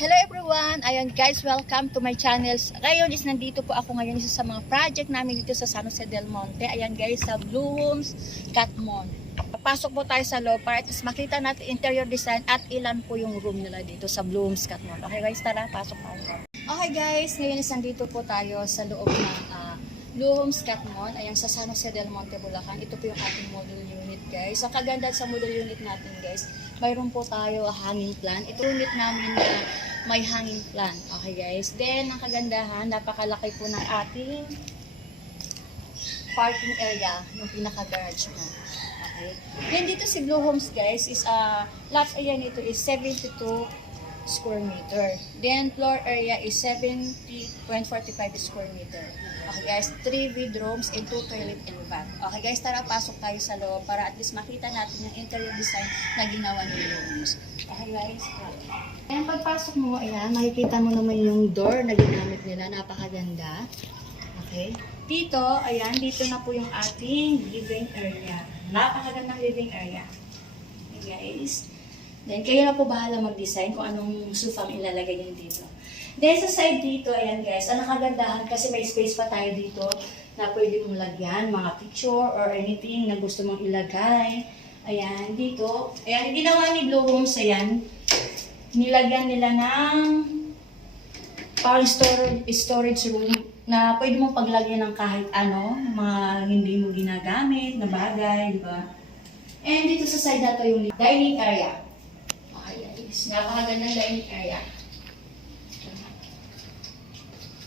Hello everyone! Ayun guys, welcome to my channels. Ngayon is nandito po ako ngayon isa sa mga project namin dito sa San Jose del Monte. Ayan guys, sa Blue Homes Catmon. Pasok po tayo sa loob para at least makita natin interior design at ilan po yung room nila dito sa Blue Homes Catmon. Okay guys, tara, pasok tayo. Okay guys, ngayon is nandito po tayo sa loob ng Blue Homes Catmon. Ayan, sa San Jose del Monte, Bulacan. Ito po yung ating model unit guys. Ang kaganda sa model unit natin guys, mayroon po tayo hanging plan. Ito unit namin na may hanging plan. Okay guys. Then, ang kagandahan, napakalaki po ng ating parking area, yung pinaka-garage mo. Okay. Then, dito si Blue Homes guys, is lot area nito is 72 square meter. Then, floor area is 70.45 square meter. Okay guys, 3 bedrooms and 2 toilet and bath. Okay guys, tara pasok tayo sa loob para at least makita natin yung interior design na ginawa ni Blue Homes. Okay guys, ayan, pagpasok mo, ayan, makikita mo naman yung door na ginamit nila, napakaganda. Okay, dito, ayan, dito na po yung ating living area. Napakagandang living area. Okay guys, then kayo na po bahala mag-design kung anong sufang ilalagay nyo dito. Then sa side dito, ayan guys, ang nakagandahan kasi may space pa tayo dito na pwede mong lagyan, mga picture or anything na gusto mong ilagay. Ayan, dito, ayan, ginawa ni Blue Homes, ayan, nilagyan nila ng parang storage room na pwede mong paglagyan ng kahit ano, mga hindi mo ginagamit na bagay, di ba? And dito sa side na to yung dining area. Okay guys, napakagandang dining area.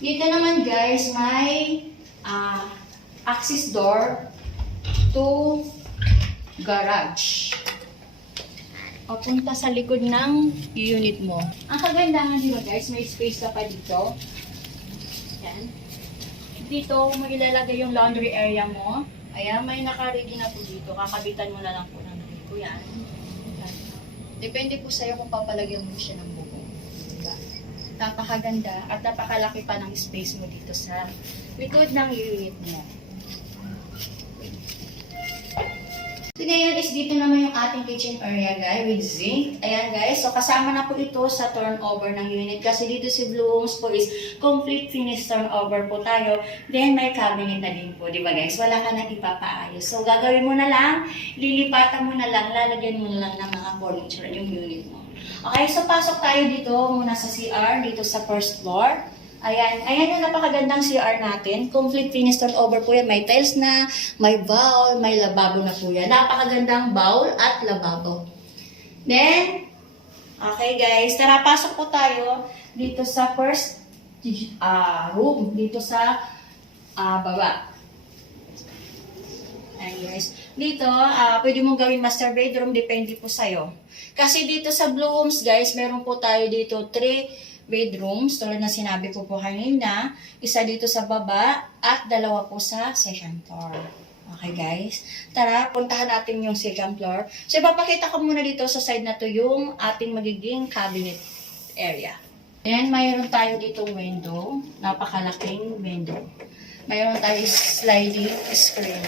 Dito naman guys, may access door to garage. Papunta sa likod ng unit mo. Ang kagandahan dito guys, may space ka pa dito. Yan. Dito mo ilalagay yung laundry area mo. Ayan, may naka-ready na po dito. Kakabitan mo na lang po ng dito. Yan. Depende po sa'yo kung papalagyan mo siya ng buko. Diba? Napakaganda at napakalaki pa ng space mo dito sa likod ng unit mo. So ngayon is dito naman yung ating kitchen area guys with zinc. Ayan guys, so kasama na po ito sa turnover ng unit kasi dito si Blue Homes po is complete finish turnover po tayo. Then may cabinet na din po, di ba guys? Wala ka nang ipapaayos. So gagawin mo na lang, lilipatan mo na lang, lalagyan mo na lang ng mga furniture yung unit mo. Okay, so pasok tayo dito muna sa CR, dito sa first floor. Ayan, ayan yung napakagandang CR natin. Complete finish turnover po yan. May tiles na, may bowl, may lababo na po yan. Napakagandang bowl at lababo. Then, okay guys, tara pasok po tayo dito sa first room, dito sa baba. Ayan guys. Dito, pwede mong gawin master bedroom, depende po sa'yo. Kasi dito sa Blue Homes guys, meron po tayo dito 3 bedrooms, tulad na sinabi ko po kanina, isa dito sa baba at dalawa po sa second floor. Okay guys, tara puntahan natin yung second floor. So ipapakita ko muna dito sa side na to yung ating magiging cabinet area. Then mayroon tayo dito window, napakalaking window. Mayroon tayo sliding screen.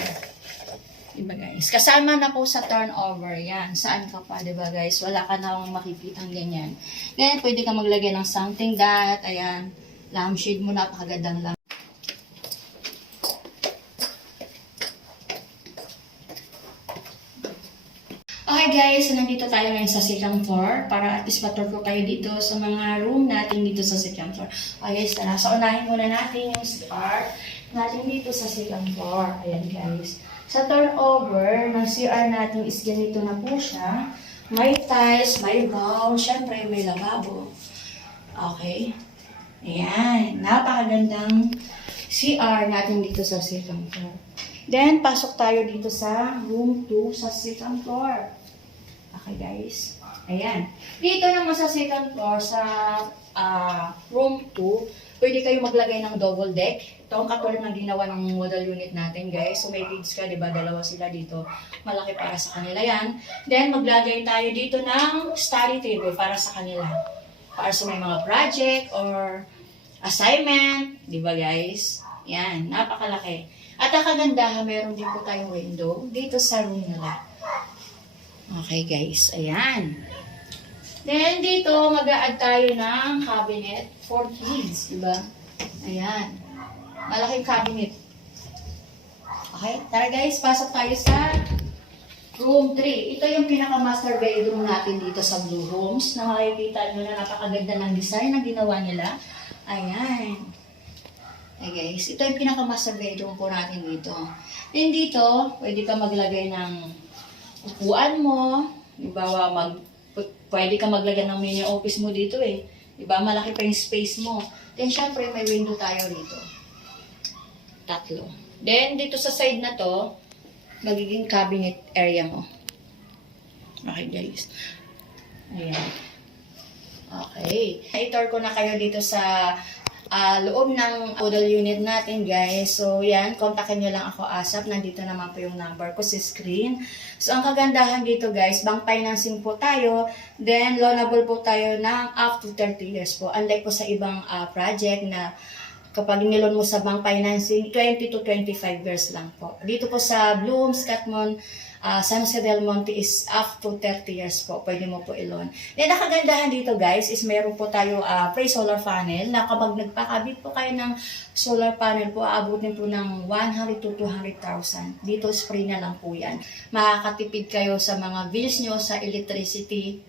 Diba guys? Kasama na po sa turnover yan. Saan ka pa, diba guys? Wala ka na makikita ang ganyan. Then, pwede ka maglagay ng something that, ayan, lampshade mo, napakagandang lamp. Okay guys, so nandito tayo ngayon sa second floor para at least matur ko kayo dito sa mga room natin dito sa second floor. Okay guys, tara. So, unahin muna natin yung CR natin dito sa second floor. Ayan guys. Sa turnover ng CR natin is ganito na po siya. May tiles, may bowl, syempre may lababo. Okay. Ayan. Napakagandang CR natin dito sa second floor. Then, pasok tayo dito sa room 2 sa second floor. Okay guys. Ayan. Dito naman sa second floor, sa room 2, pwede kayo maglagay ng double deck. Ito ang katulad ng ginawa ng model unit natin, guys. So, may kids ka, diba? Dalawa sila dito. Malaki para sa kanila yan. Then, maglagay tayo dito ng study table para sa kanila. Para sa may mga project or assignment. Diba, guys? Yan. Napakalaki. At ang kagandahan, meron din po tayong window dito sa room nila. Okay, guys. Ayan. Then, dito, mag-a-add tayo ng cabinet for kids, diba? Ayan. Malaking cabinet. Okay, tara guys, pasok tayo sa room 3. Ito yung pinaka-master bedroom natin dito sa Blue Homes na makikita nyo na napakaganda ng design na ginawa nila. Ayan. Okay guys, ito yung pinaka-master bedroom po natin dito. Then dito, pwede ka maglagay ng upuan mo. Diba, pwede ka maglagay ng mini office mo dito eh. Diba, malaki pa yung space mo. Then syempre, may window tayo dito. 3. Then, dito sa side na to, magiging cabinet area mo. Okay, guys. Ayan. Okay. I-tour ko na kayo dito sa loob ng model unit natin, guys. So, yan. Kontakin nyo lang ako ASAP. Nandito naman po yung number ko sa screen. So, ang kagandahan dito, guys, bank financing po tayo. Then, loanable po tayo ng up to 30 years po. Unlike po sa ibang project na kapag nilon mo sa bank financing, 20 to 25 years lang po. Dito po sa Blue Homes, Catmon, San Jose del Monte is up to 30 years po. Pwede mo po ilon. Then, nakagandahan dito guys is meron po tayo free solar panel na kapag nagpakabit po kayo ng solar panel po, aabutin po ng 100 to 200,000. Dito is free na lang po yan. Makakatipid kayo sa mga bills nyo sa electricity.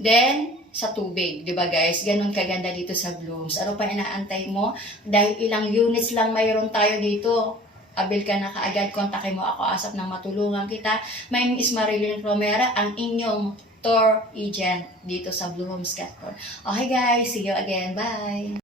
Then, sa tubig, di ba guys? Ganun kaganda dito sa Blooms. Ano pa inaantay mo? Dahil ilang units lang mayroon tayo dito. Abil ka na kaagad, kontakin mo ako ASAP na matulungan kita. My name is Marilyn Romera, ang inyong tour agent dito sa Blue Homes Catmon. Okay guys, see you again. Bye!